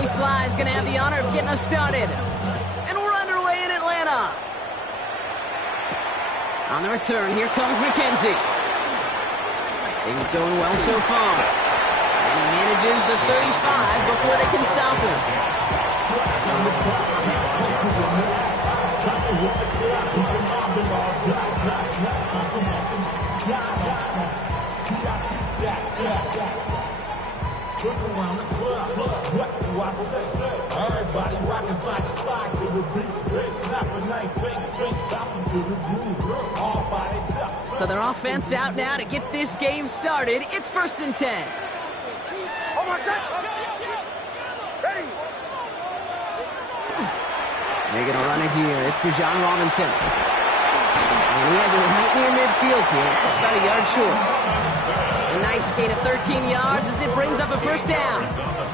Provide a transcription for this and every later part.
Joey Sly is going to have the honor of getting us started. And we're underway in Atlanta. On the return, here comes McKenzie. Things going well so far. And he manages the 35 before they can stop him. Everybody rocking side to side to the beat. Snapping night, drink, bouncing to the groove. All by themselves. So their offense out now to get this game started. It's 1st and 10. Oh my God! Ready? They're going to run it here. It's Bijan Robinson. And he has it right near midfield here. It's about a yard short. A nice gain of 13 yards as it brings up a 1st down.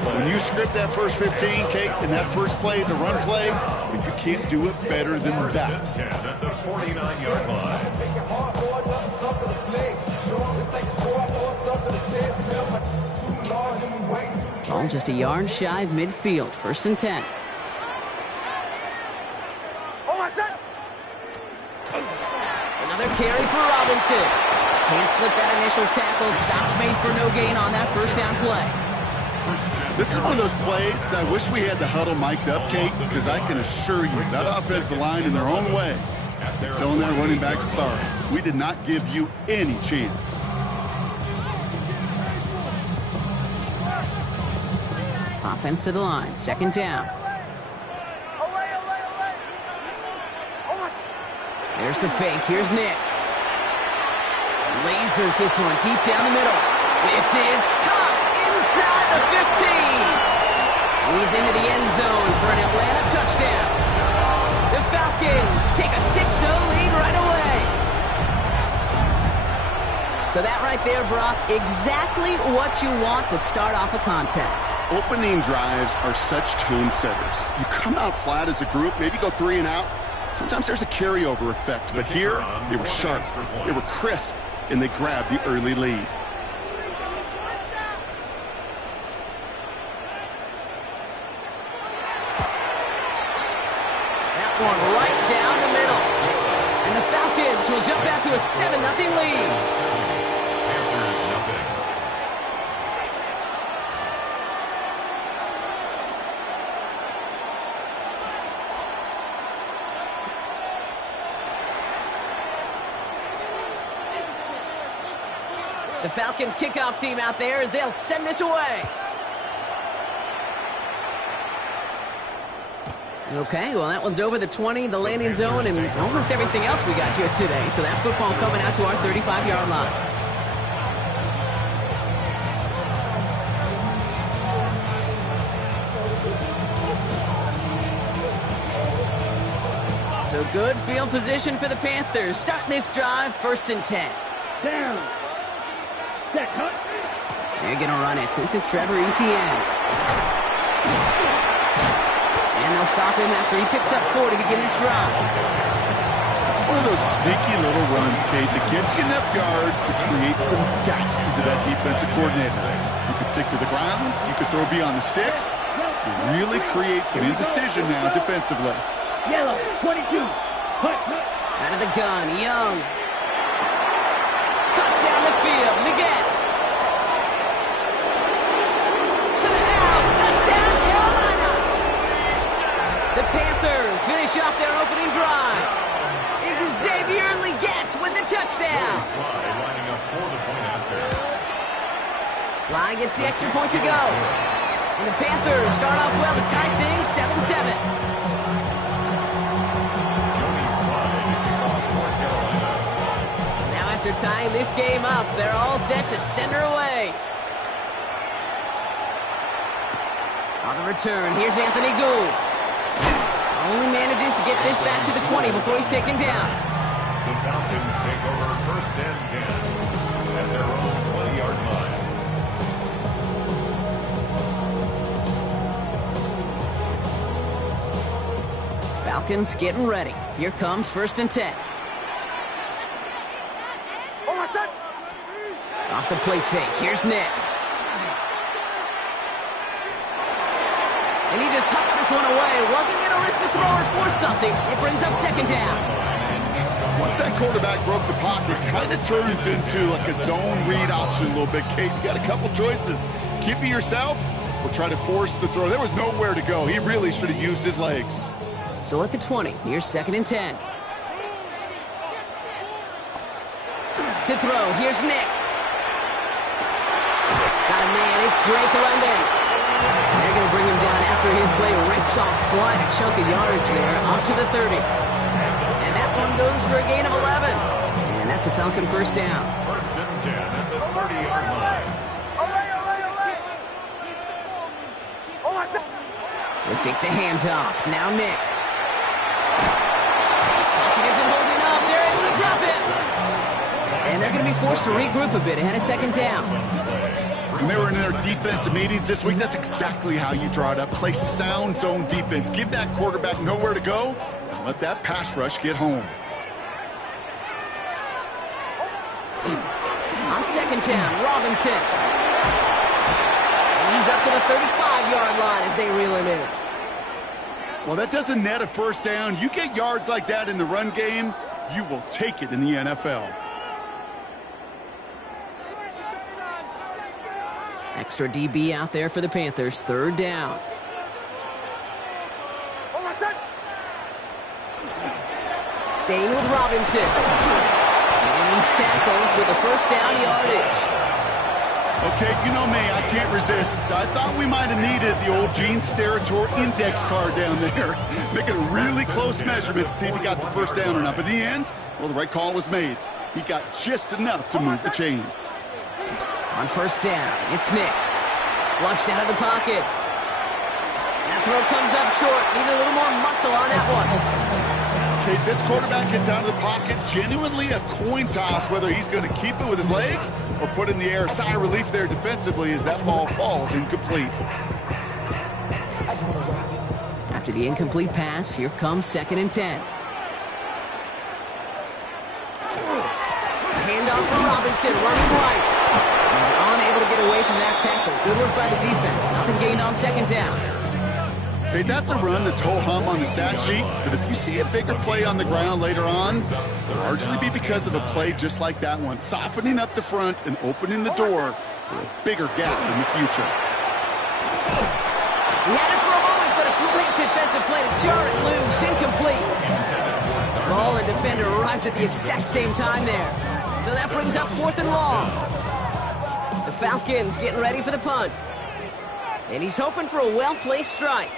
When you script that first 15, Kate, and that first play is a run play, you can't do it better than that. 10 at the 49-yard line. Ball just a yard shy of midfield. 1st and 10. Another carry for Robinson. Can't slip that initial tackle. Stops made for no gain on that 1st down play. This is one of those plays that I wish we had the huddle mic'd up, Kate, because I can assure you that offensive line in their own way is telling their running back, sorry, we did not give you any chance. Offense to the line. 2nd down. There's the fake. Here's Nix. Lasers this one deep down the middle. This is caught inside the 15. He's into the end zone for an Atlanta touchdown. The Falcons take a 6-0 lead right away. So that right there, Brock, exactly what you want to start off a contest. Opening drives are such tone setters. You come out flat as a group, maybe go 3 and out. Sometimes there's a carryover effect, but here they were sharp, they were crisp, and they grabbed the early lead. That one right down the middle. And the Falcons will jump out to a 7-0 lead. The Falcons kickoff team out there as they'll send this away. Okay, well, that one's over the 20, the landing zone, and almost everything else we got here today. So that football coming out to our 35-yard line. So good field position for the Panthers. Starting this drive, 1st and 10. Down. They're going to run it. This is Trevor Etienne. And they'll stop him after he picks up 4 to begin this drive. It's one of those sneaky little runs, Kate, that gives you enough yards to create some doubt into that defensive coordinator. You could stick to the ground. You could throw beyond the sticks. You really create some indecision now defensively. Yellow, 22. Out of the gun, Young. Cut down the field, Leggett. To the house, touchdown, Carolina. The Panthers finish off their opening drive. Xavier Leggett with the touchdown. Sly gets the extra point to go. And the Panthers start off well to tie things 7-7. After tying this game up, they're all set to send her away. On the return, here's Anthony Gould. Only manages to get this back to the 20 before he's taken down. The Falcons take over 1st and 10 at their own 20-yard line. Falcons getting ready. Here comes 1st and 10. Off the play fake, here's Nix. And he just hucks this one away. Wasn't going to risk a throw or force something. It brings up second down. Once that quarterback broke the pocket, kind of turns into like a zone read option a little bit, Kate. You got a couple choices. Keep it yourself or try to force the throw. There was nowhere to go. He really should have used his legs. So at the 20, here's 2nd and 10. To throw, here's Nix. Got a man, it's Drake London. And they're going to bring him down after his play rips off quite a chunk of yardage there, up to the 30. And that one goes for a gain of 11. And that's a Falcon first down. 1st and 10 at the 30-yard line. They fake the handoff. Now Nix. Pocket isn't holding up. They're able to drop it. And they're going to be forced to regroup a bit ahead of 2nd down. When they were in their defensive meetings this week, that's exactly how you draw it up. Play sound zone defense. Give that quarterback nowhere to go. And let that pass rush get home. On 2nd down, Robinson. And he's up to the 35-yard line as they reel him in. Well, that doesn't net a first down. You get yards like that in the run game, you will take it in the NFL. Extra DB out there for the Panthers. 3rd down. Staying with Robinson. And he's tackled with a first down yardage. Okay, you know me, I can't resist. I thought we might have needed the old Gene Steratore index card down there. Making a really close measurement to see if he got the first down or not. But in the end, well, the right call was made. He got just enough to move the chains. On 1st down, it's Nix. Flushed out of the pocket. That throw comes up short. Need a little more muscle on that one. Okay, this quarterback gets out of the pocket. Genuinely a coin toss whether he's going to keep it with his legs or put it in the air. Sigh of relief there defensively as that ball falls incomplete. After the incomplete pass, here comes 2nd and 10. Handoff for Robinson, running right. He's unable to get away from that tackle. Good work by the defense. Nothing gained on 2nd down. Okay, that's a run that's ho-hum on the stat sheet, but if you see a bigger play on the ground later on, it'll largely be because of a play just like that one, softening up the front and opening the door for a bigger gap in the future. He had it for a moment, but a great defensive play to jar it loose, incomplete. Ball and defender arrived at the exact same time there. So that brings up 4th and long. The Falcons getting ready for the punt. And he's hoping for a well-placed strike.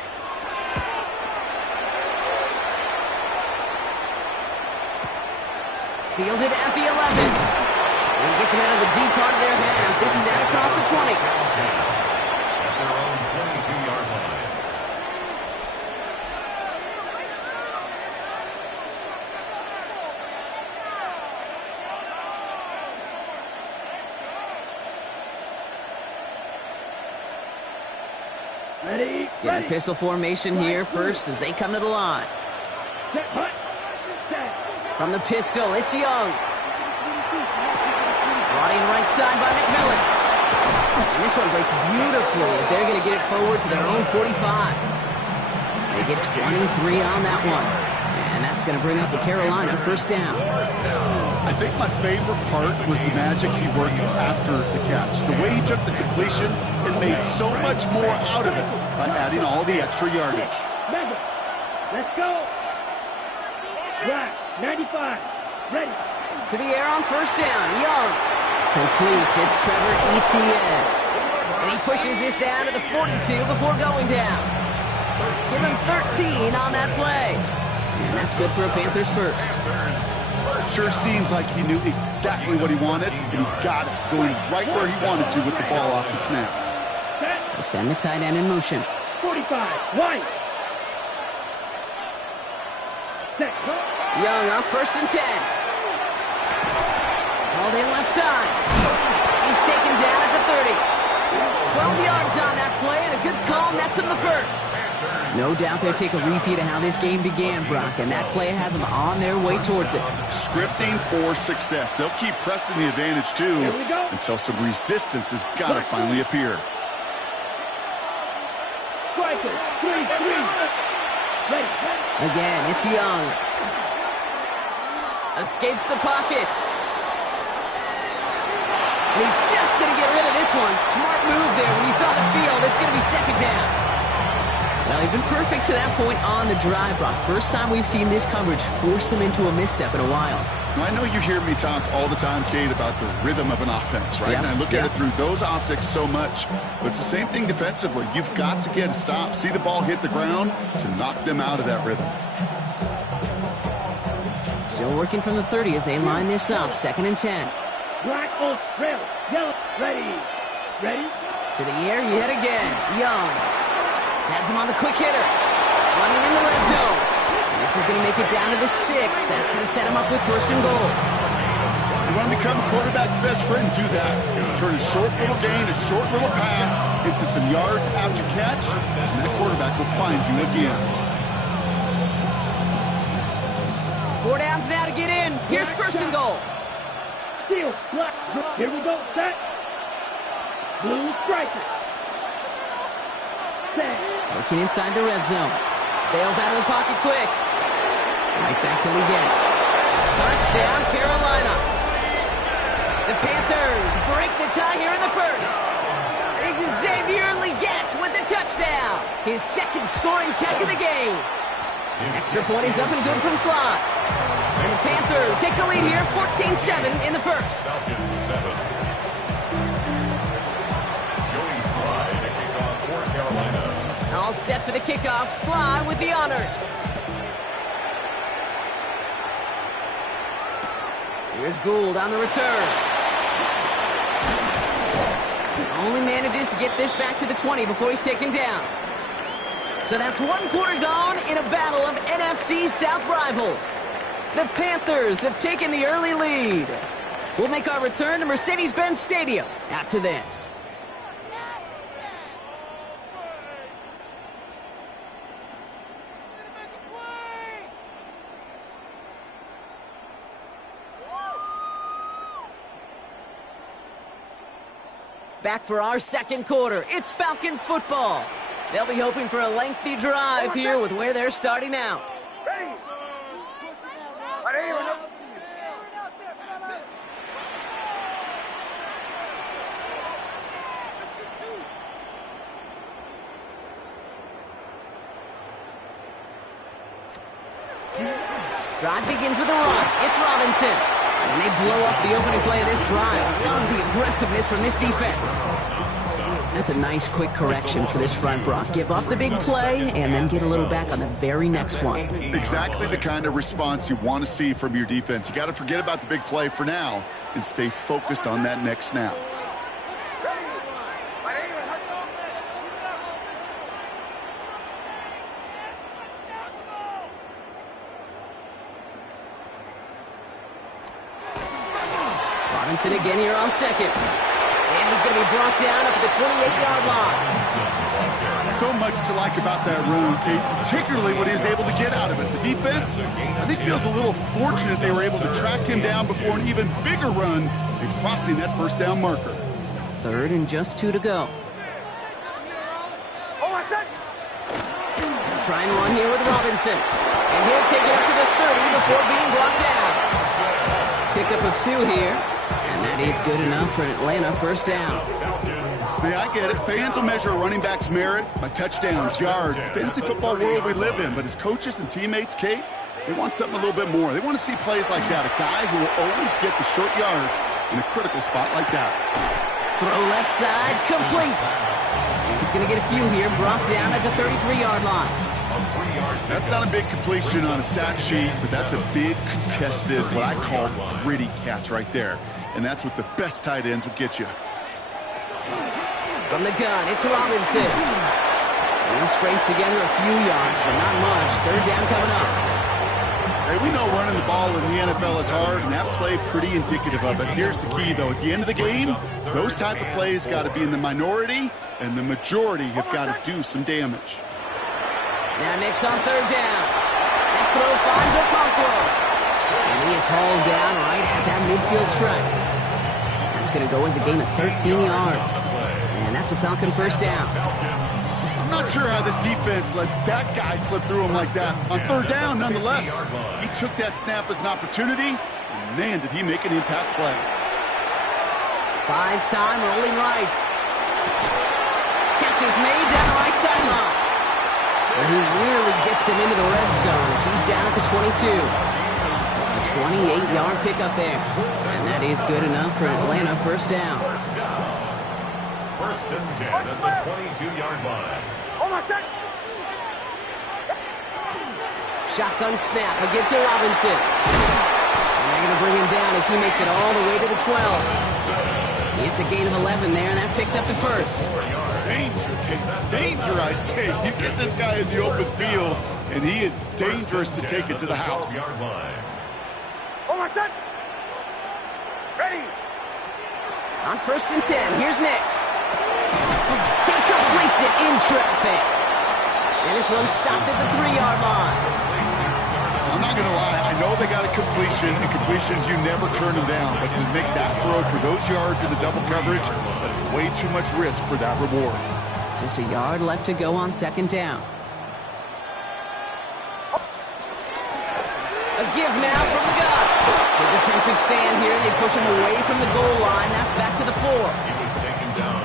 Fielded at the 11. And he gets him out of the deep part of their half. This is out across the 20. At their own 22-yard line. Getting pistol formation here first as they come to the line. From the pistol, it's Young. Brought in right side by McMillan. And this one breaks beautifully as they're going to get it forward to their own 45. They get 23 on that one. And that's going to bring up the Carolina first down. I think my favorite part was the magic he worked after the catch. The way he took the completion and made so much more out of it by adding all the extra yardage. Let's go. Right, 95. Ready. To the air on first down. Young. Completes. It's Trevor Etienne. And he pushes this down to the 42 before going down. Give him 13 on that play. And that's good for a Panthers first. Sure seems like he knew exactly what he wanted, and he got it, going right where he wanted to with the ball off the snap. They send the tight end in motion. 45, white. Young on 1st and 10. Hauled in left side. He's taken down at the 30. 12 yards on that play, and a good call nets him the first. No doubt they'll take a repeat of how this game began, Brock, and that play has them on their way towards it. Scripting for success. They'll keep pressing the advantage, too, until some resistance has got to finally appear. Strike. Falcons, 3-3. Ready. Again, it's Young. Escapes the pocket. And he's just going to get rid of this one. Smart move there. When you saw the field, it's going to be second down. Well, he's been perfect to that point on the drive, Brock. First time we've seen this coverage force him into a misstep in a while. Well, I know you hear me talk all the time, Kate, about the rhythm of an offense, right? Yep. And I look at it through those optics so much. But it's the same thing defensively. You've got to get a stop, see the ball hit the ground to knock them out of that rhythm. Still working from the 30 as they line this up. 2nd and 10. Black on rail. Yellow. Ready. Ready. To the air yet again. Young has him on the quick hitter. Running in the red zone. And this is going to make it down to the 6. That's going to set him up with 1st and goal. You want to become a quarterback's best friend, do that. Turn a short little gain, a short little pass into some yards after catch, and that quarterback will find you again. 4 downs now to get in. Here's 1st and goal. Steel. Black. Here we go. Set. Blue striker. Set. Working inside the red zone. Bails out of the pocket quick. Right back till we get. Touchdown, Carolina. The Panthers break the tie here in the 1st. Xavier Legette with the touchdown. His 2nd scoring catch of the game. Extra point is up and good from slot. And the Panthers take the lead here, 14-7 in the 1st. Falcons 7. Joey Sly to kick off for Carolina. All set for the kickoff. Sly with the honors. Here's Gould on the return. Only manages to get this back to the 20 before he's taken down. So that's 1 quarter gone in a battle of NFC South rivals. The Panthers have taken the early lead. We'll make our return to Mercedes-Benz Stadium after this. Back for our 2nd quarter. It's Falcons football. They'll be hoping for a lengthy drive here with where they're starting out. Drive begins with a run. It's Robinson. And they blow up the opening play of this drive. Love the aggressiveness from this defense. That's a nice quick correction for this front, Brock. Give up the big play and then get a little back on the very next one. Exactly the kind of response you want to see from your defense. You got to forget about the big play for now and stay focused on that next snap. Robinson again here on 2nd. And he's going to be brought down up at the 28-yard line. So much to like about that run, Kate, particularly what he was able to get out of it. The defense, I think, feels a little fortunate they were able to track him down before an even bigger run and crossing that 1st down marker. 3rd and just 2 to go. Try and run here with Robinson. And he'll take it up to the 30 before being brought down. Pickup of 2 here. And that is good enough for an Atlanta 1st down. Yeah, I get it. Fans will measure a running back's merit by touchdowns, yards, fantasy football world we live in. But as coaches and teammates, Kate, they want something a little bit more. They want to see plays like that. A guy who will always get the short yards in a critical spot like that. Throw left side, complete. He's going to get a few here, brought down at the 33-yard line. That's not a big completion on a stat sheet, but that's a big contested, what I call gritty catch right there. And that's what the best tight ends will get you. From the gun, it's Robinson. He'll scrape together a few yards, but not much. 3rd down coming up. Hey, we know running the ball in the NFL is hard, and that play pretty indicative of it. Here's the key, though. At the end of the game, those type of plays got to be in the minority, and the majority have got to do some damage. Now Nick's on 3rd down. That throw finds Okonkwo. And he is hauled down right at that midfield stripe. That's going to go as a gain of 13 yards. And that's a Falcon 1st down. I'm not sure how this defense let that guy slip through him like that. On third down, nonetheless, he took that snap as an opportunity, and man, did he make an impact play. Buys time, rolling right. Catch is made down the right sideline. And he really gets them into the red zone as he's down at the 22. A 28-yard pickup there. And that is good enough for Atlanta. First down. First and 10 at the 22-yard line. Shotgun snap. A give to Robinson. And they're going to bring him down as he makes it all the way to the 12. It's a gain of 11 there, and that picks up the first. Danger, Kate. Danger, I say. You get this guy in the open field, and he is dangerous to take it to the house. Ready. On first and 10, here's Nix. He completes it in traffic. And this one's stopped at the 3-yard line. I'm not going to lie. I know they got a completion, and completions, you never turn them down. But to make that throw for those yards in the double coverage, that is way too much risk for that reward. Just a yard left to go on second down. A give now from the gun. The defensive stand here. They push him away from the goal line. That's back to the 4.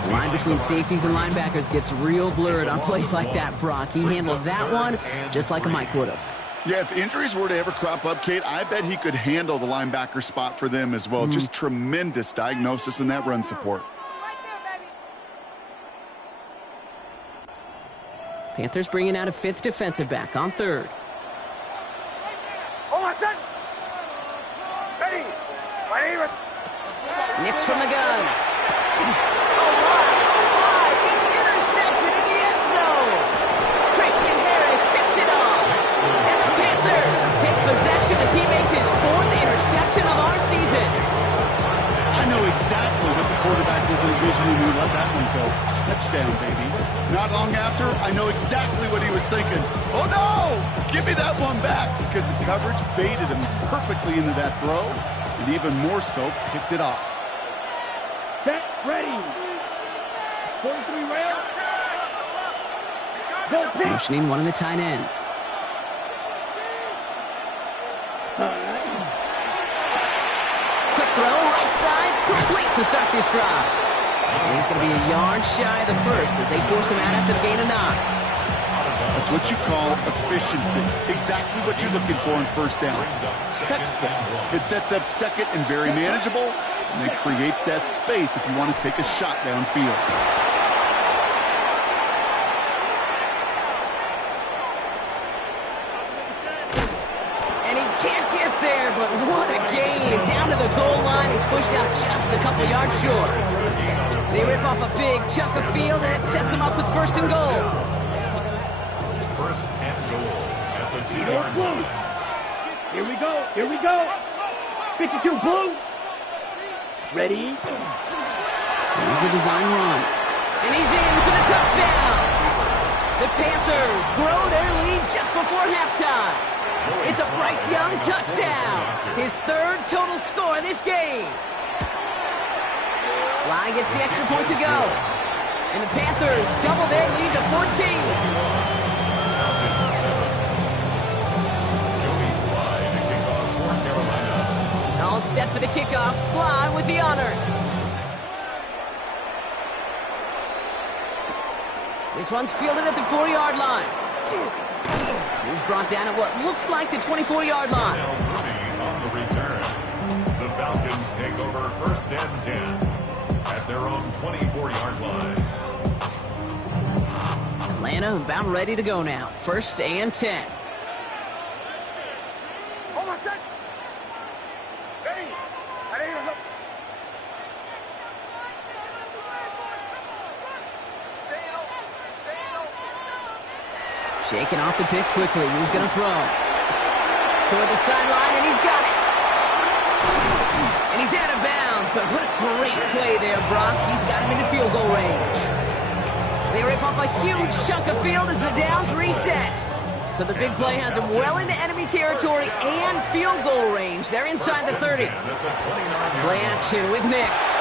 The line between safeties and linebackers gets real blurred on plays like that, Brock. He handled that one just like a Mike would have. Yeah, if injuries were to ever crop up, Kate, I bet he could handle the linebacker spot for them as well. Just tremendous diagnosis in that run support. Panthers bringing out a 5th defensive back on 3rd. Ready. Nix from the gun. Oh my, it's intercepted in the end zone. Christian Harris picks it off. And the Panthers take possession as he makes his 4th interception of our season. I know exactly what the quarterback was envisioning when he let that one go. Touchdown, baby. Not long after, I know exactly what he was thinking. Oh, no! Give me that one back, because the coverage baited him perfectly into that throw, and even more so, picked it off. Set. Ready. 43 rail. Go pitch. Motioning one of the tight ends. Quick throw, right side, complete to start this drive. And he's going to be a yard shy of the first as they force him out after the gain of 9. That's what you call efficiency. Exactly what you're looking for in first down. Textbook. It sets up second and very manageable, and it creates that space if you want to take a shot downfield. And he can't get there, but what a gain. Down to the goal line, he's pushed out just a couple yards short. They rip off a big chunk of field, and it sets him up with first and goal. First and goal at the 2-yard line. Here we go. Here we go. 52 blue. Ready. Here's a design run. And he's in for the touchdown. The Panthers grow their lead just before halftime. It's a Bryce Young touchdown. His 3rd total score this game. Sly gets the extra point to go. And the Panthers double their lead to 14. All set for the kickoff. Sly with the honors. This one's fielded at the 4-yard line. He's brought down at what looks like the 24-yard line. On the return, the Falcons take over first and 10 at their own 24-yard line. Atlanta about ready to go now. First and 10. Shaking off the pick quickly. He's going to throw. Toward the sideline, and he's got it. And he's out of bounds, but what a great play there, Brock. He's got him into field goal range. They rip off a huge chunk of field as the downs reset. So the big play has him well into enemy territory and field goal range. They're inside the 30. Play action with Nix.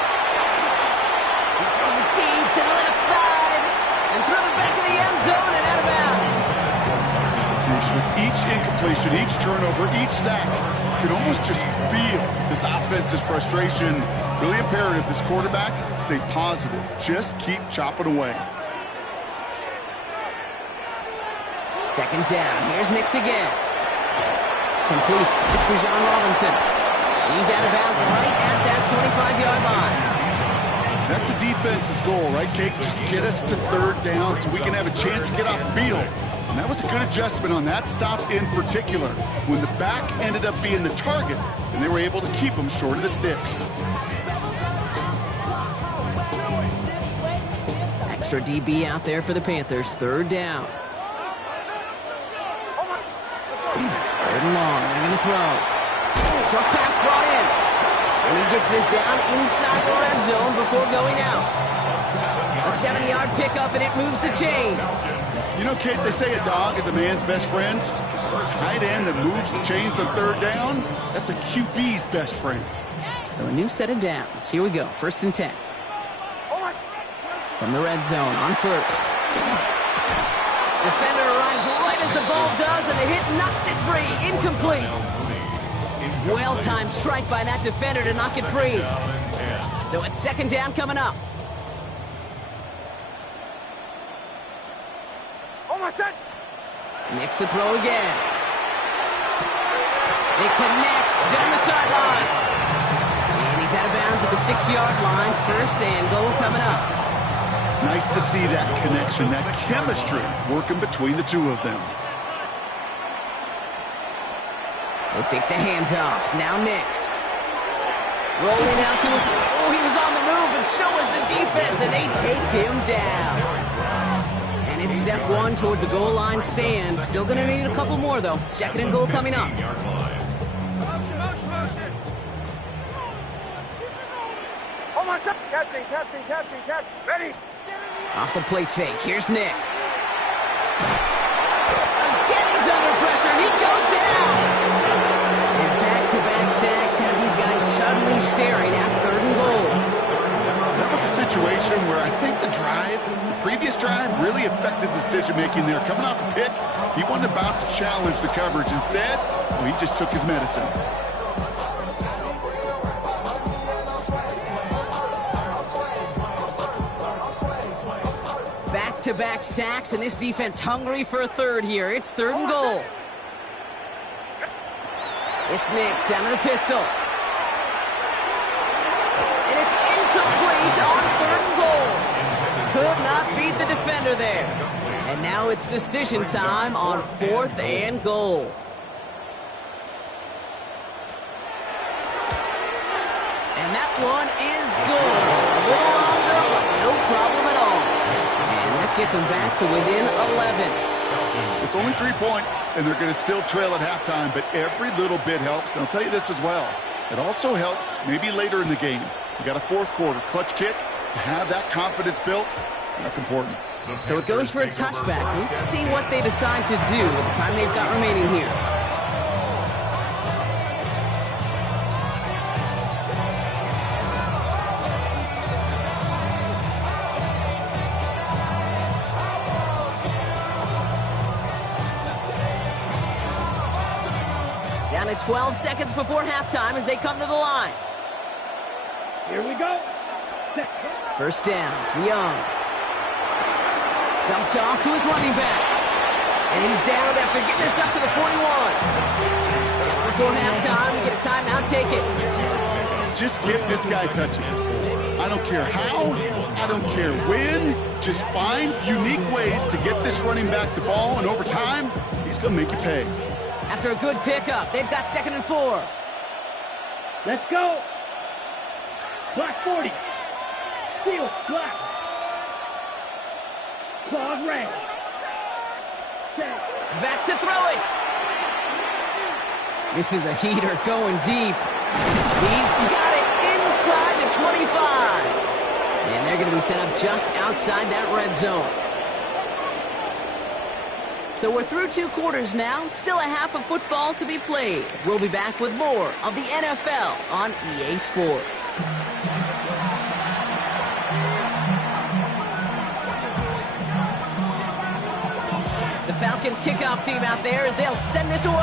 He's throwing deep to the left side. And through the back of the end zone and out of bounds. With each incompletion, each turnover, each sack, you can almost just feel this offense's frustration. Really imperative this quarterback stay positive. Just keep chopping away. Second down. Here's Nix again. Complete. It's Bijan Robinson. He's out of bounds right at that 25-yard line. That's a defense's goal, right, Kate? Just get us to third down so we can have a chance to get off the field. And that was a good adjustment on that stop in particular. When the back ended up being the target, and they were able to keep him short of the sticks. Extra DB out there for the Panthers. Third down. Third and long. They're going to throw. Short pass brought in. And he gets this down inside the red zone before going out. A 70-yard pickup, and it moves the chains. You know, Kate, they say a dog is a man's best friend. A tight end that moves the chains on third down, that's a QB's best friend. So a new set of downs. Here we go. 1st and 10. From the red zone on first. Defender arrives right as the ball does, and the hit knocks it free. Incomplete. Well-timed strike by that defender to knock it free. So it's second down coming up. Nix to throw again. It connects down the sideline. And he's out of bounds at the 6-yard line. 1st and goal coming up. Nice to see that connection, that chemistry working between the two of them. They fake the handoff. Now Nix. Rolling out to his... Oh, he was on the move, but so was the defense, and they take him down. And it's step one towards a goal line stand. Still going to need a couple more, though. 2nd and goal coming up. Captain, ready? Off the play fake. Here's Nix. Again, he's under pressure, and he goes down. And back-to-back sacks have these guys suddenly staring at 3rd and goal. That was a situation where I think the previous drive really affected the decision-making there. Coming off a pick, he wasn't about to challenge the coverage. Instead, well, he just took his medicine. Back-to-back sacks, and this defense hungry for a third here. It's 3rd and goal. It's Nix out of the pistol. And it's incomplete on 3rd and goal. Could not beat the defender there. And now it's decision time on 4th and goal. And that one is good. A little longer, but no problem at all. And that gets them back to within 11. It's only 3 points, and they're going to still trail at halftime, but every little bit helps. And I'll tell you this as well. It also helps maybe later in the game. You got a 4th quarter clutch kick. To have that confidence built, that's important. So it goes for a touchback. Let's see what they decide to do with the time they've got remaining here. Down to 12 seconds before halftime as they come to the line. Here we go. 1st down, Young. Dumped off to his running back. And he's down after getting this up to the 41. Just before halftime, we get a timeout, take it. Just give this guy touches. I don't care how, I don't care when. Just find unique ways to get this running back the ball, and over time, he's going to make you pay. After a good pickup, they've got 2nd and 4. Let's go. Block 40. Steal, block. Claws red. Back to throw it. This is a heater going deep. He's got it inside the 25. And they're going to be set up just outside that red zone. So we're through 2 quarters now. Still a half of football to be played. We'll be back with more of the NFL on EA Sports. The Falcons kickoff team out there as they'll send this away.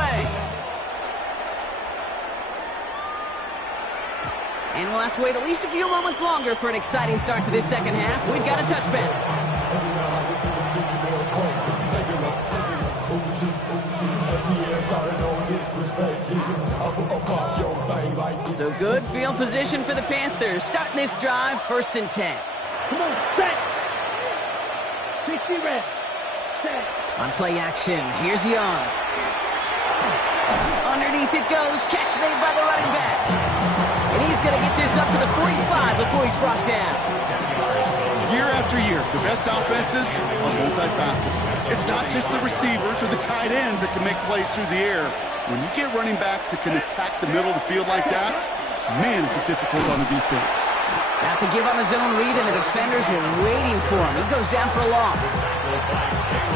And we'll have to wait at least a few moments longer for an exciting start to this second half. We've got a touchback. So good field position for the Panthers. Starting this drive, 1st and 10. Come on, set. 60 reps. Set. On play action, here's Young. Underneath it goes, catch made by the running back. And he's going to get this up to the 45 before he's brought down. Year after year, the best offenses are multifaceted. It's not just the receivers or the tight ends that can make plays through the air. When you get running backs that can attack the middle of the field like that, man, is it difficult on the defense. Got the give on the zone read, and the defenders were waiting for him. He goes down for a loss.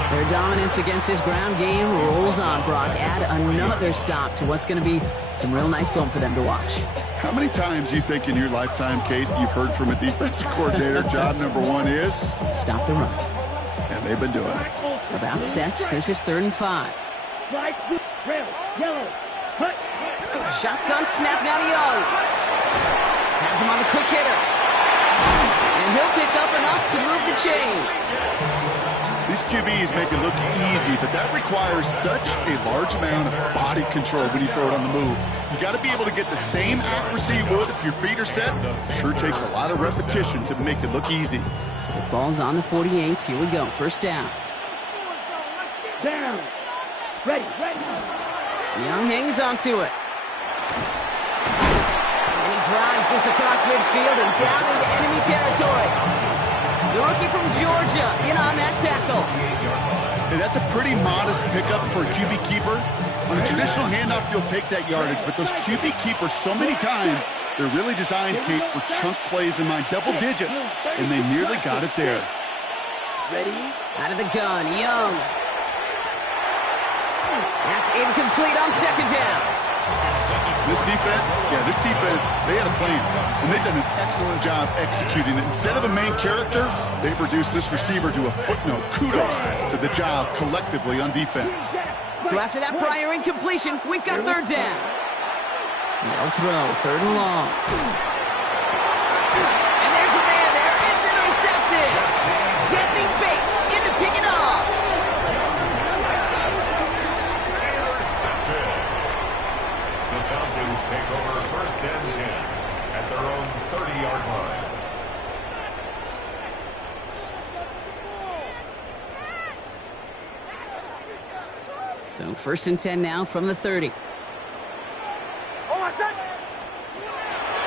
Their dominance against his ground game rolls on, Brock. Add another stop to what's going to be some real nice film for them to watch. How many times do you think in your lifetime, Kate, you've heard from a defensive coordinator, job number one is? Stop the run. And they've been doing it. About set. This is 3rd and 5. Slide, red, yellow, cut. Shotgun snap now to Young. Has him on the quick hitter. And he'll pick up enough to move the chains. These QBs make it look easy, but that requires such a large amount of body control when you throw it on the move. You got to be able to get the same accuracy you would if your feet are set. Sure takes a lot of repetition to make it look easy. The ball's on the 48. Here we go. 1st down. Down. Ready, ready. Young hangs onto it. And he drives this across midfield and down into enemy territory. The rookie from Georgia in on that tackle. Hey, that's a pretty modest pickup for a QB keeper. On a traditional handoff, you'll take that yardage, but those QB keepers, so many times, they're really designed, Kate, for chunk plays in my double digits, and they nearly got it there. Ready. Out of the gun, Young. That's incomplete on 2nd down. This defense, they had a plan, and they've done an excellent job executing it. Instead of a main character, they've reduced this receiver to a footnote. Kudos to the job collectively on defense. So after that prior incompletion, we've got 3rd down. No throw, 3rd and long. And there's a man there. It's intercepted. Jesse Bates in to pick it off. The Falcons take over 1st and 10 at their own 30-yard line. So 1st and 10 now from the 30.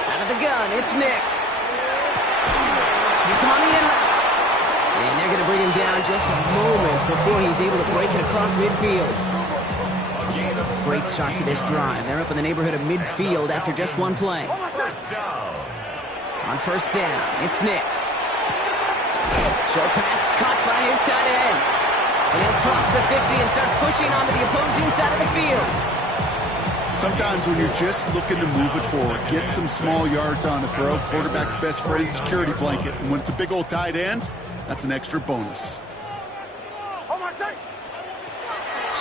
Out of the gun, it's Nix. Gets him on the in route. And they're going to bring him down just a moment before he's able to break it across midfield. Great start to this drive. They're up in the neighborhood of midfield after just one play. First down. On 1st down, it's Nix. Short pass caught by his tight end. And he'll cross the 50 and start pushing onto the opposing side of the field. Sometimes when you're just looking to move it forward, get some small yards on the throw, quarterback's best friend, security blanket. And when it's a big old tight end, that's an extra bonus.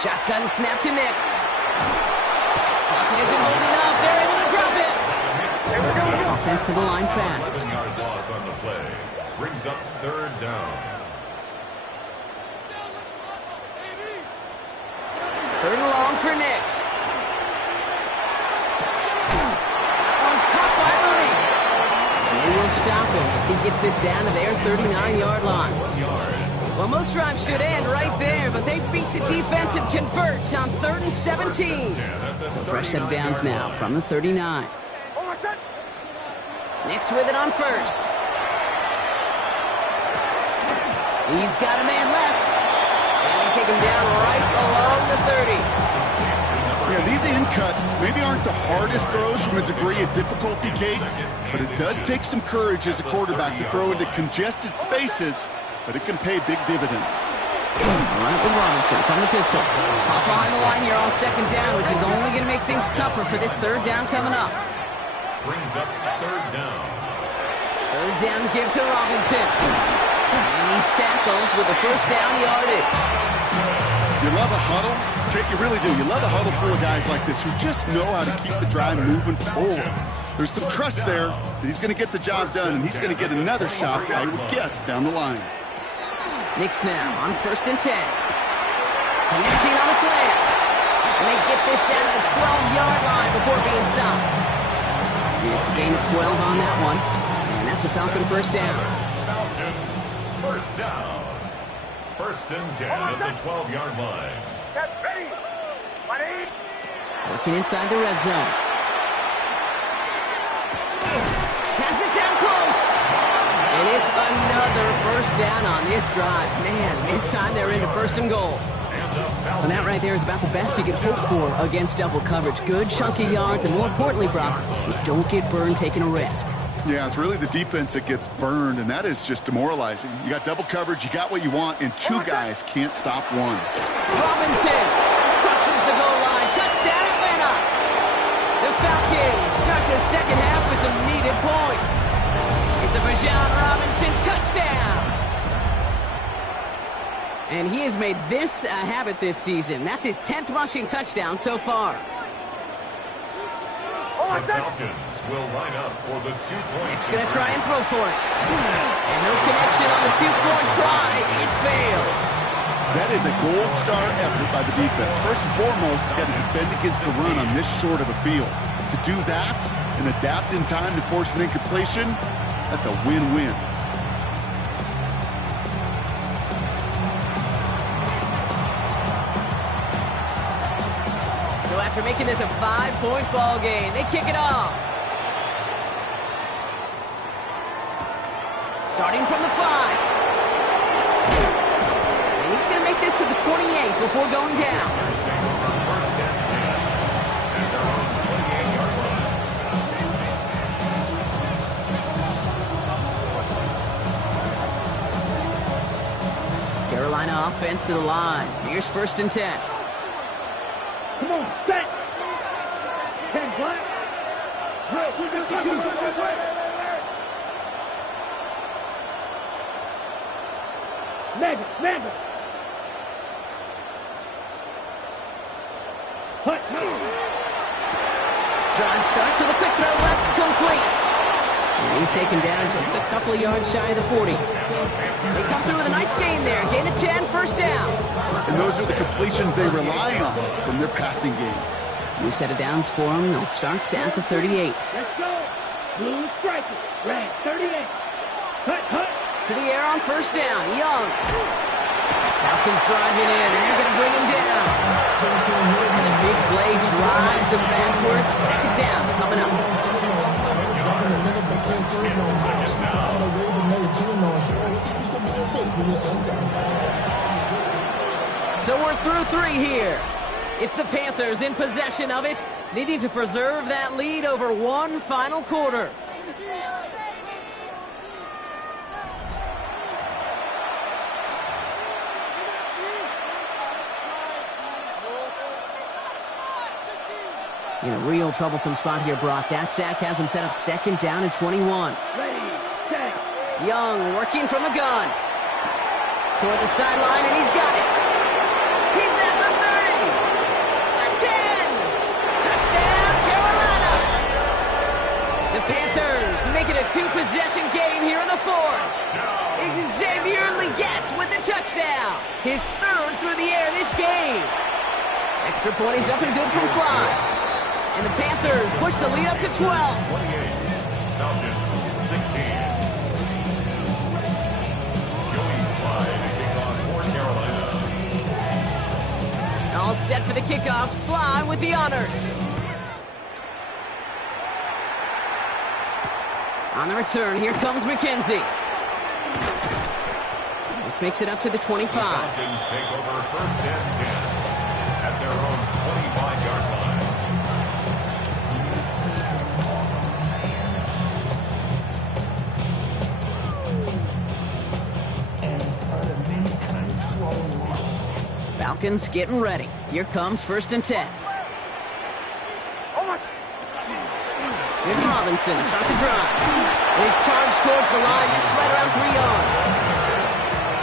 Shotgun snap to Nix. Pocket isn't holding up. They're able to drop it. Offense to the line fast. 7-yard loss on the play. Brings up 3rd down. 3rd and long for Nix. That one's caught by Mooney. And they will stop him as he gets this down to their 39-yard line. Well, most drives should end right there, but they beat the defense and convert on 3rd and 17. So fresh set of downs now from the 39. Nix with it on 1st. He's got a man left. And they take him down right along the 30. Yeah, these in cuts maybe aren't the hardest throws from a degree of difficulty, Kate, but it does take some courage as a quarterback to throw into congested spaces, but it can pay big dividends. All right, with Robinson from the pistol. Hop behind the line here on 2nd down, which is only going to make things tougher for this 3rd down coming up. Brings up 3rd down. 3rd down give to Robinson. And he's tackled with the 1st down yardage. You love a huddle? Okay, you really do. You love a huddle full of guys like this who just know how to keep the drive moving forward. There's some trust there that he's going to get the job done, and he's going to get another shot, I would guess, down the line. Knicks now on 1st and 10. Connecting on the slant. And they get this down to the 12-yard line before being stopped. It's a gain of 12 on that one. And that's a Falcon first down. Falcons first down. 1st and 10 at the 12-yard line. Working inside the red zone. Has it down close. And it's another first down on this drive. Man, this time they're into 1st and goal. And that right there is about the best you could hope for against double coverage. Good chunky yards, and more importantly, Brock, you don't get burned taking a risk. Yeah, it's really the defense that gets burned, and that is just demoralizing. You got double coverage, you got what you want, and two guys can't stop one. Robinson crosses the goal line. Touchdown, Atlanta. The Falcons start the second half with some needed points. It's a Bijan Robinson touchdown. And he has made this a habit this season. That's his 10th rushing touchdown so far. The Falcons will line up for the 2-point. He's going to try and throw for it. And no connection on the 2-point try. It fails. That is a gold star effort by the defense. First and foremost, you got to defend against the run on this short of a field. To do that and adapt in time to force an incompletion, that's a win-win. So after making this a 5-point ball game, they kick it off. Starting from the 5. And he's going to make this to the 28 before going down. First and 10 at their own 28-yard line. Carolina offense to the line. Here's 1st and 10. Come on, set. 10 black. Mega. Hut. Drive start to the quick throw left, complete. And he's taken down just a couple of yards shy of the 40. They come through with a nice gain there. Gain of 10, first down. And those are the completions they rely on from their passing game. New set of downs for them. They'll start at the 38. Let's go. Blue striker. Red 38. Hut. To the air on first down. Young. Falcons driving in, and they're going to bring him down. And the big play drives them backwards. Second down coming up. So we're through 3 here. It's the Panthers in possession of it, needing to preserve that lead over one final quarter. In a real troublesome spot here, Brock. That sack has him set up second down and 21. Ready, set. Young working from the gun. Toward the sideline, and he's got it. He's at the 30. The 10. Touchdown, Carolina. The Panthers make it a 2-possession game here in the 4th. Xavier Legette with the touchdown. His 3rd through the air this game. Extra point is up and good from Slide. And the Panthers push the lead up to 12. 28. Falcons 16. Joey Slide to kick off for Carolina. All set for the kickoff. Slide with the honors. On the return, here comes McKenzie. This makes it up to the 25. The Falcons take over 1st and 10 at their own 25-yard line. Falcons getting ready. Here comes 1st and 10. Here's Robinson to start the drive. He's charged towards the line. That's right around 3 yards.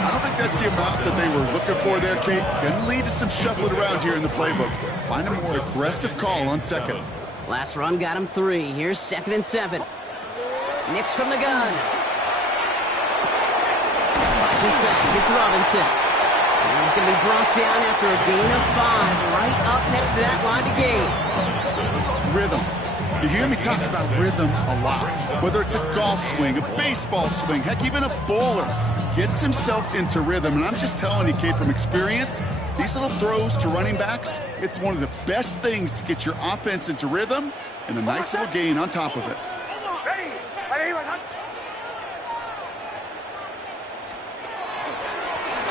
I don't think think that's the amount that they were looking for there, Kate. Can lead to some shuffling around here in the playbook. Find a more aggressive call on second. Last run got him 3. Here's 2nd and 7. Nix from the gun. Just back. It's Robinson. And he's going to be brought down after a gain of 5. Right up next to that line of gain. Rhythm. You hear me talk about rhythm a lot. Whether it's a golf swing, a baseball swing, heck, even a bowler gets himself into rhythm. And I'm just telling you, Kate, from experience, these little throws to running backs, it's one of the best things to get your offense into rhythm and a nice little gain on top of it.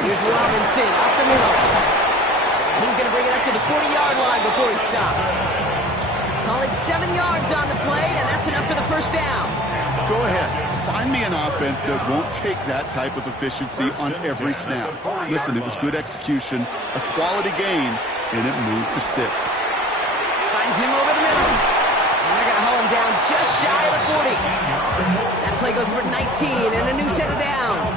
Here's Robinson up the middle. He's going to bring it up to the 40-yard line before he stops. Call it 7 yards on the play, and that's enough for the first down. Go ahead. Find me an offense that won't take that type of efficiency on every snap. Listen, it was good execution, a quality gain, and it moved the sticks. Finds him over the middle. And they're going to haul him down just shy of the 40. That play goes for 19 and a new set of downs.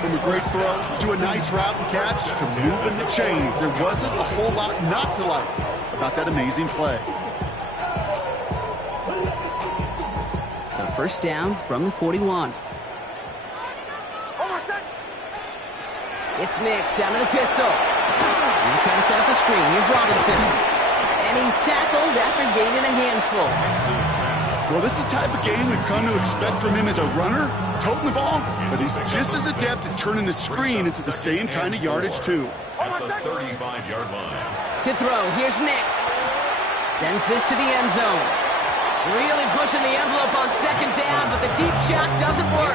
From a great throw to a nice route and catch to moving the chains, there wasn't a whole lot not to like about that amazing play. So first down from the 41. It's Nix out of the pistol. And he kind of set up the screen. Here's Robinson. And he's tackled after gaining a handful. Well, this is the type of game we've come to expect from him as a runner, toting the ball, but he's just as adept at turning the screen into the same kind of yardage, too. At the 35-yard line. To throw, here's Nix. Sends this to the end zone. Really pushing the envelope on second down, but the deep shot doesn't work.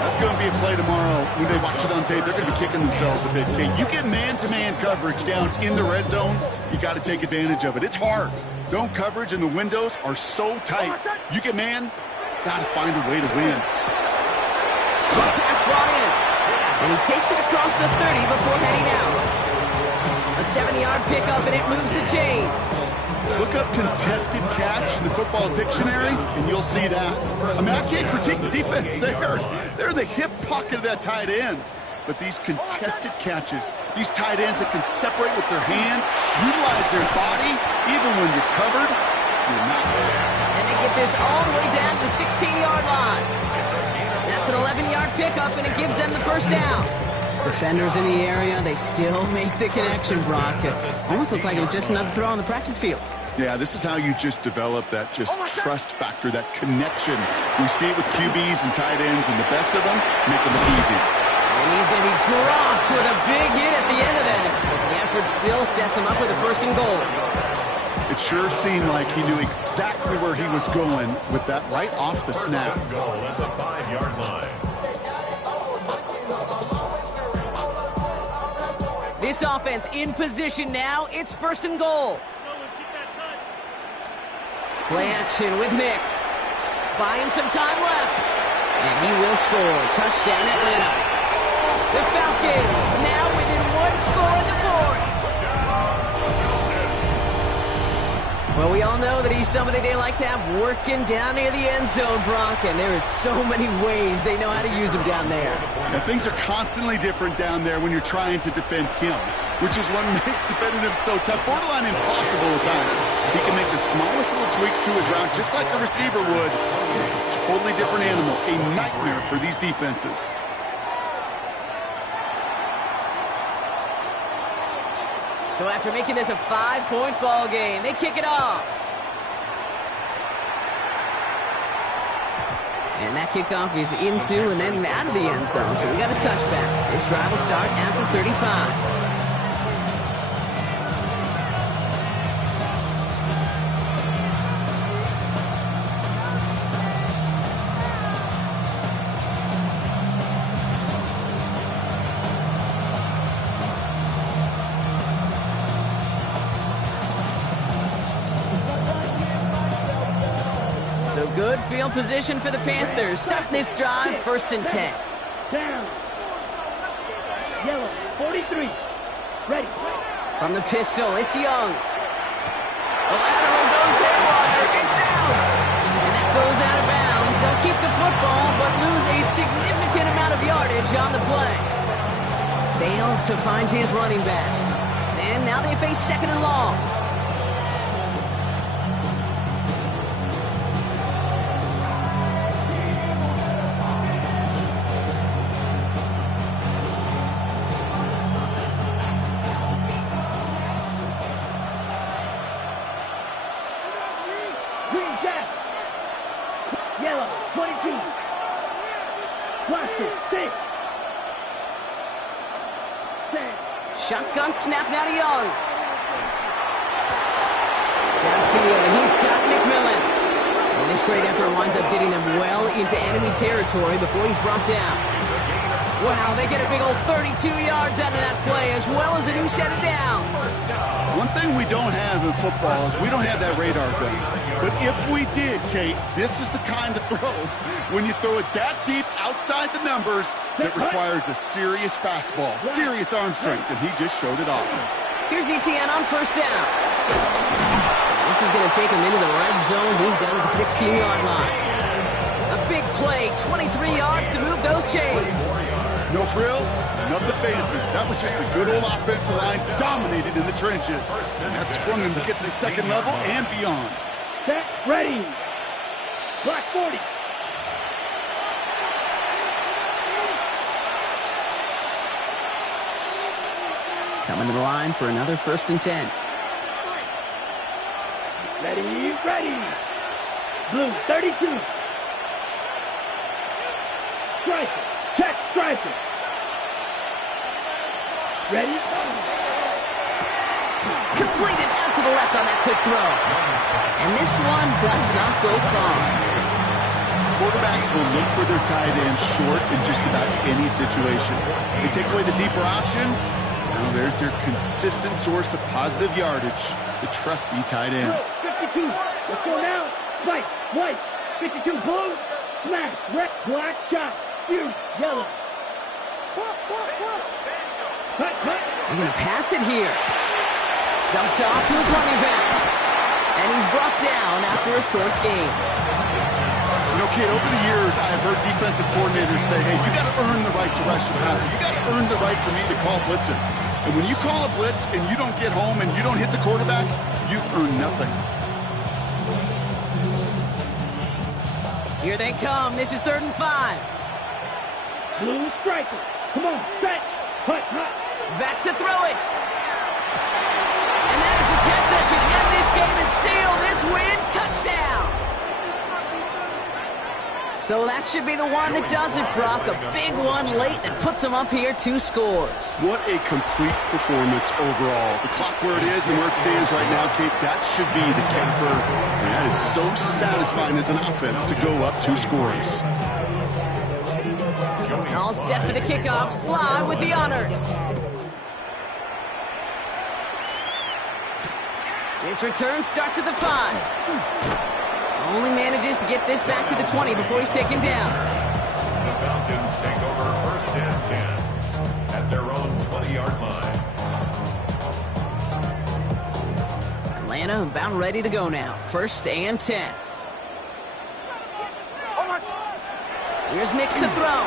That's going to be a play tomorrow. When they watch it on tape, they're going to be kicking themselves a bit. Okay, you get man-to-man coverage down in the red zone, you got to take advantage of it. It's hard. Zone coverage and the windows are so tight. You get man, got to find a way to win. Pass brought in, and he takes it across the 30 before heading out. A 7-yard pickup, and it moves the chains. Look up contested catch in the football dictionary, and you'll see that. I mean, I can't critique the defense there. They're in the hip pocket of that tight end. But these contested catches, these tight ends that can separate with their hands, utilize their body, even when you're covered, you're not. And they get this all the way down to the 16-yard line. That's an 11-yard pickup, and it gives them the first down. Defenders in the area, they still make the connection, Brock. It almost looked like it was just another throw on the practice field. Yeah, this is how you just develop that just trust factor, that connection. We see it with QBs and tight ends, and the best of them make it look easy. And he's going to be dropped with a big hit at the end of that. But the effort still sets him up with a first and goal. It sure seemed like he knew exactly where he was going with that right off the snap. Goal at the 5-yard line. This offense in position now. It's first and goal. Play action with Nix. Buying some time left. And he will score. Touchdown Atlanta. The Falcons now within one score in the fourth. Well, we all know that he's somebody they like to have working down near the end zone, Brock, and there is so many ways they know how to use him down there. And things are constantly different down there when you're trying to defend him, which is what makes defending him so tough, borderline impossible at times. He can make the smallest little tweaks to his route, just like a receiver would. It's a totally different animal, a nightmare for these defenses. So after making this a 5-point ball game, they kick it off. And that kickoff is into and then out of the end zone. So we got a touchback. This drive will start at the 35. So good field position for the Panthers. Starting this drive, 1st and 10. Down. Yellow, 43. Ready. From the pistol, it's Young. The lateral goes haywire. It's out. And that goes out of bounds. They'll keep the football, but lose a significant amount of yardage on the play. Fails to find his running back. And now they face 2nd and long. Green jack. Yellow, 22. Plastic, 6. Shotgun snap now to Young. Downfield, and he's got McMillan. And this great effort winds up getting them well into enemy territory before he's brought down. Wow, they get a big old 32 yards out of that play, as well as a new set of downs. One thing we don't have in football is we don't have that radar gun. But if we did, Kate, this is the kind of throw, when you throw it that deep outside the numbers, that requires a serious fastball, serious arm strength, and he just showed it off. Here's ETN on 1st down. This is going to take him into the red zone. He's down at the 16-yard line. A big play, 23 yards to move those chains. No frills, nothing fancy. That was just a good old offensive line dominated in the trenches. And that sprung him to get to the 2nd level and beyond. Set, ready. Block 40. Coming to the line for another 1st and 10. Ready, ready. Blue, 32. Striker, check striker. Ready? Completed out to the left on that quick throw. And this one does not go far. Quarterbacks will look for their tight end short in just about any situation. They take away the deeper options. Now there's their consistent source of positive yardage, the trusty tight end. 52. Let's go now. White, white. 52 blue. Smash, red, black, chop. Fuse, yellow. Cut, cut. They're going to pass it here. Dumped off to his running back. And he's brought down after a short gain. You know, kid, over the years, I have heard defensive coordinators say, hey, you got to earn the right to rush the passer. You got to earn the right for me to call blitzes. And when you call a blitz and you don't get home and you don't hit the quarterback, you've earned nothing. Here they come. This is 3rd and 5. Blue striker. Come on, set. Cut, cut. Back to throw it. And that is the catch that should end this game and seal this win. Touchdown. So that should be the one that does it, Brock. A big one late that puts them up here 2 scores. What a complete performance overall. The clock where it is and where it stands right now, Kate, that should be the capper. And that is so satisfying as an offense to go up 2 scores. All set for the kickoff. Sly with the honors. This return starts at the 5. Only manages to get this back to the 20 before he's taken down. The Falcons take over 1st and 10 at their own 20-yard line. Atlanta about ready to go now. 1st and 10. Here's Nix to throw.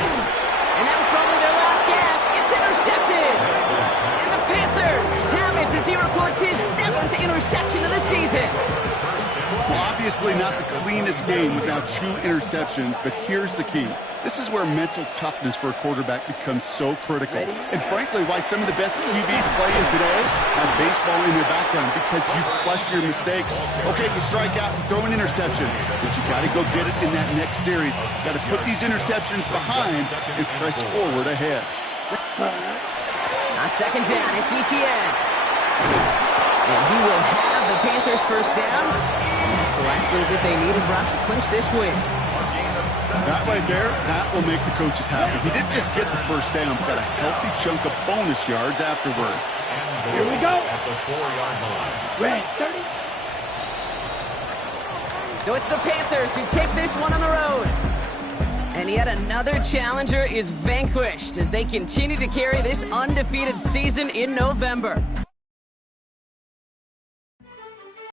And that was probably their last gasp. It's intercepted. And the Panthers have it as he records his 7th interception of the season. Well, obviously not the cleanest game without 2 interceptions, but here's the key. This is where mental toughness for a quarterback becomes so critical. And frankly, why some of the best QBs playing today have baseball in their background, because you flush your mistakes. Okay, you strike out and throw an interception, but you got to go get it in that next series. Got to put these interceptions behind and press forward ahead. On 2nd down, it's ETN. And he will have the Panthers 1st down. And that's the last little bit they needed, Brock, to clinch this win. That right there, that will make the coaches happy. He didn't just get the 1st down, but a healthy chunk of bonus yards afterwards. Here we go. At the 4-yard line. Red, 30. So it's the Panthers who take this one on the road. And yet another challenger is vanquished as they continue to carry this undefeated season in November.